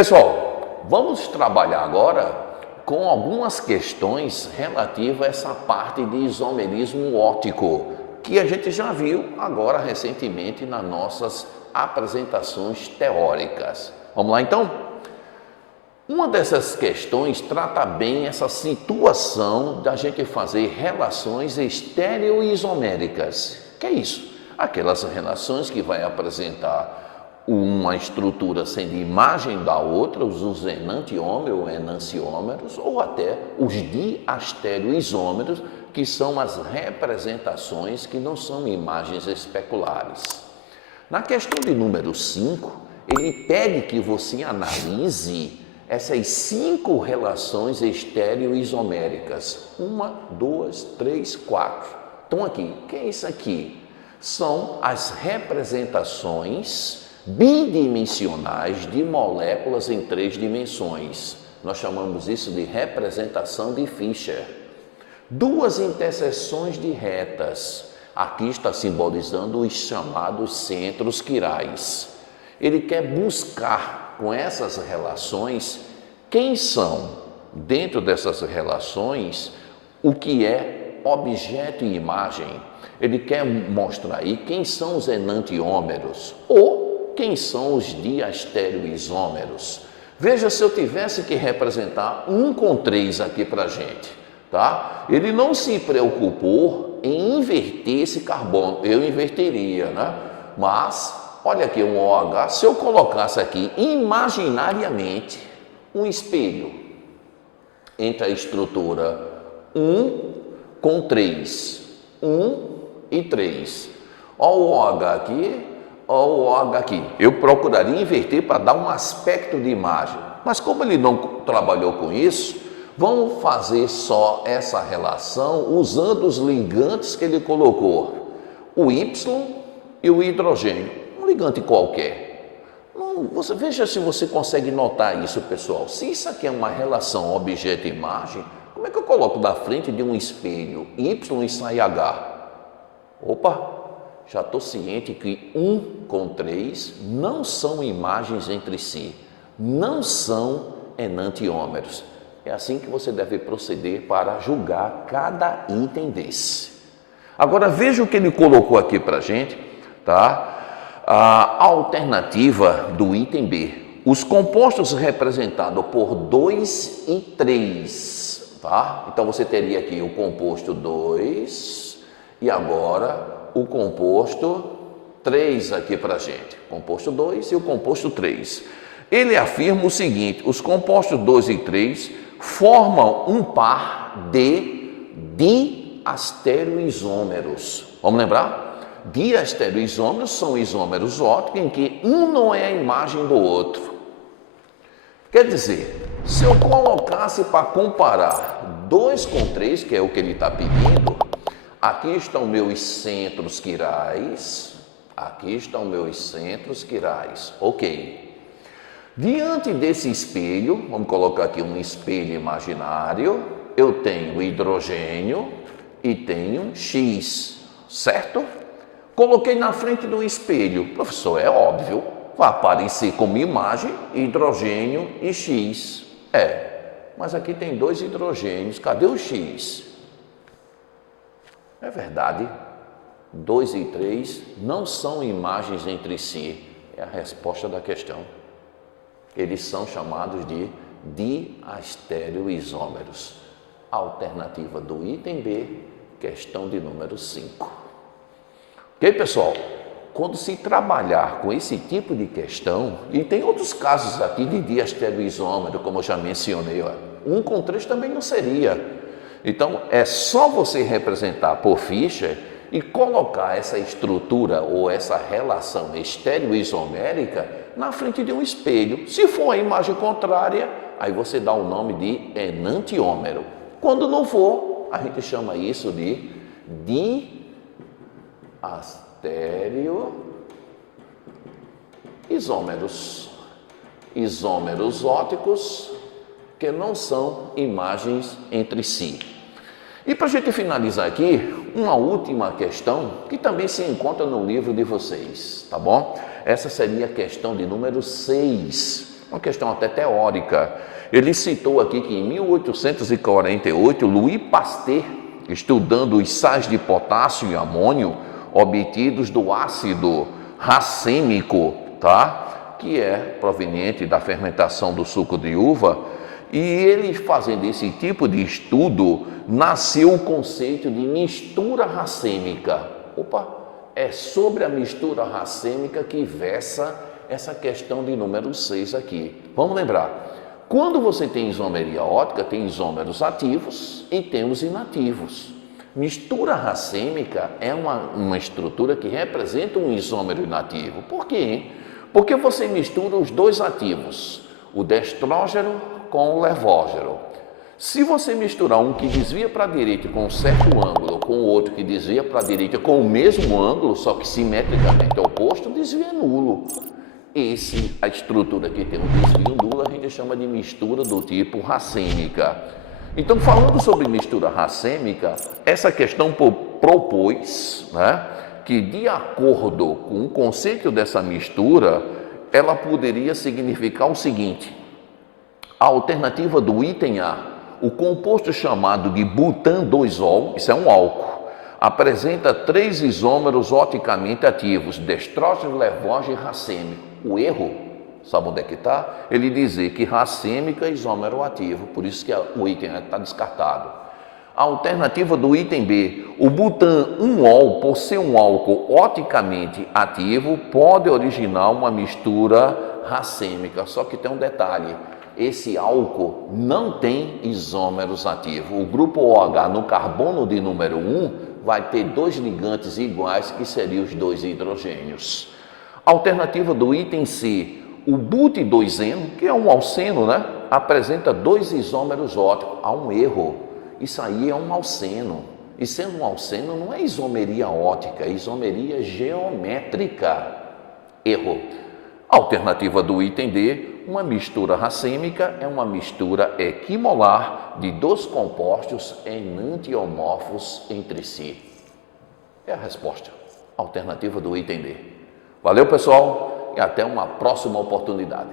Pessoal, vamos trabalhar agora com algumas questões relativas a essa parte de isomerismo óptico, que a gente já viu agora recentemente nas nossas apresentações teóricas. Vamos lá então? Uma dessas questões trata bem essa situação da gente fazer relações estereoisoméricas. Que é isso? Aquelas relações que vai apresentar uma estrutura sendo imagem da outra, os enantiômeros ou enanciômeros, ou até os diastereoisômeros, que são as representações que não são imagens especulares. Na questão de número 5, ele pede que você analise essas 5 relações estereoisoméricas. 1, 2, 3, 4. Então aqui, o que é isso aqui? São as representações bidimensionais de moléculas em 3 dimensões. Nós chamamos isso de representação de Fischer. 2 interseções de retas. Aqui está simbolizando os chamados centros quirais. Ele quer buscar com essas relações quem são, dentro dessas relações, o que é objeto e imagem. Ele quer mostrar aí quem são os enantiômeros ou quem são os diastereoisômeros. Veja, se eu tivesse que representar 1 com 3 aqui para a gente, tá? Ele não se preocupou em inverter esse carbono, eu inverteria, né? Mas, olha aqui um OH, se eu colocasse aqui imaginariamente um espelho entre a estrutura 1 com 3, 1 e 3. Olha o OH aqui, olha o OH aqui. Eu procuraria inverter para dar um aspecto de imagem. Mas como ele não trabalhou com isso, vamos fazer só essa relação usando os ligantes que ele colocou. O Y e o hidrogênio. Um ligante qualquer. Você veja se você consegue notar isso, pessoal. Se isso aqui é uma relação objeto-imagem, como é que eu coloco da frente de um espelho Y e sai H? Opa, já estou ciente que 1 com 3 não são imagens entre si, não são enantiômeros. É assim que você deve proceder para julgar cada item desse. Agora veja o que ele colocou aqui para a gente, tá? A alternativa do item B. Os compostos representados por 2 e 3, tá? Então você teria aqui o composto 2 e agora o composto 3 aqui para a gente. Composto 2 e o composto 3. Ele afirma o seguinte: os compostos 2 e 3 formam um par de diastereoisômeros. Vamos lembrar? Diastereoisômeros são isômeros ópticos em que um não é a imagem do outro. Quer dizer, se eu colocasse para comparar 2 com 3, que é o que ele está pedindo, aqui estão meus centros quirais, aqui estão meus centros quirais, ok. Diante desse espelho, vamos colocar aqui um espelho imaginário, eu tenho hidrogênio e tenho X, certo? Coloquei na frente do espelho, professor, é óbvio, vai aparecer como imagem hidrogênio e X. Mas aqui tem 2 hidrogênios, cadê o X? É verdade, 2 e 3 não são imagens entre si, é a resposta da questão. Eles são chamados de diastereoisômeros. Alternativa do item B, questão de número 5. Ok, pessoal? Quando se trabalhar com esse tipo de questão, e tem outros casos aqui de diastereoisômero, como eu já mencionei, 1 com 3 também não seria. Então, é só você representar por Fischer e colocar essa estrutura ou essa relação estereoisomérica na frente de um espelho. Se for a imagem contrária, aí você dá o nome de enantiômero. Quando não for, a gente chama isso de diastereoisômeros. Isômeros ópticos que não são imagens entre si. E para a gente finalizar aqui, uma última questão que também se encontra no livro de vocês, tá bom? Essa seria a questão de número 6. uma questão até teórica. Ele citou aqui que em 1848, Louis Pasteur, estudando os sais de potássio e amônio obtidos do ácido racêmico, tá? Que é proveniente da fermentação do suco de uva, e ele fazendo esse tipo de estudo, nasceu o conceito de mistura racêmica. Opa, é sobre a mistura racêmica que versa essa questão de número 6 aqui. Vamos lembrar, quando você tem isomeria ótica, tem isômeros ativos e temos inativos. Mistura racêmica é uma estrutura que representa um isômero inativo. Por quê? Porque você mistura os dois ativos, o destrógeno com o levógeno. Se você misturar um que desvia para a direita com um certo ângulo, com o outro que desvia para a direita com o mesmo ângulo, só que simetricamente oposto, o desvio é nulo. A estrutura que tem um desvio nulo, a gente chama de mistura do tipo racêmica. Então, falando sobre mistura racêmica, essa questão propôs, né, que de acordo com o conceito dessa mistura, ela poderia significar o seguinte: a alternativa do item A, o composto chamado de butan-2-ol, isso é um álcool, apresenta 3 isômeros oticamente ativos, destrógeno, levógeno e racêmico. O erro, sabe onde é que está? Ele dizer que racêmica é isômero ativo, por isso que o item A está descartado. A alternativa do item B, o butan-1-ol, por ser um álcool oticamente ativo, pode originar uma mistura racêmica, só que tem um detalhe. Esse álcool não tem isômeros ativos. O grupo OH no carbono de número 1 vai ter 2 ligantes iguais, que seriam os 2 hidrogênios. Alternativa do item C, o but-2-eno, que é um alceno, né? Apresenta 2 isômeros óticos. Há um erro. Isso aí é um alceno. E sendo um alceno não é isomeria ótica, é isomeria geométrica. Erro. Alternativa do item D, uma mistura racêmica é uma mistura equimolar de 2 compostos enantiomorfos entre si. É a resposta. Alternativa do item D. Valeu, pessoal, e até uma próxima oportunidade.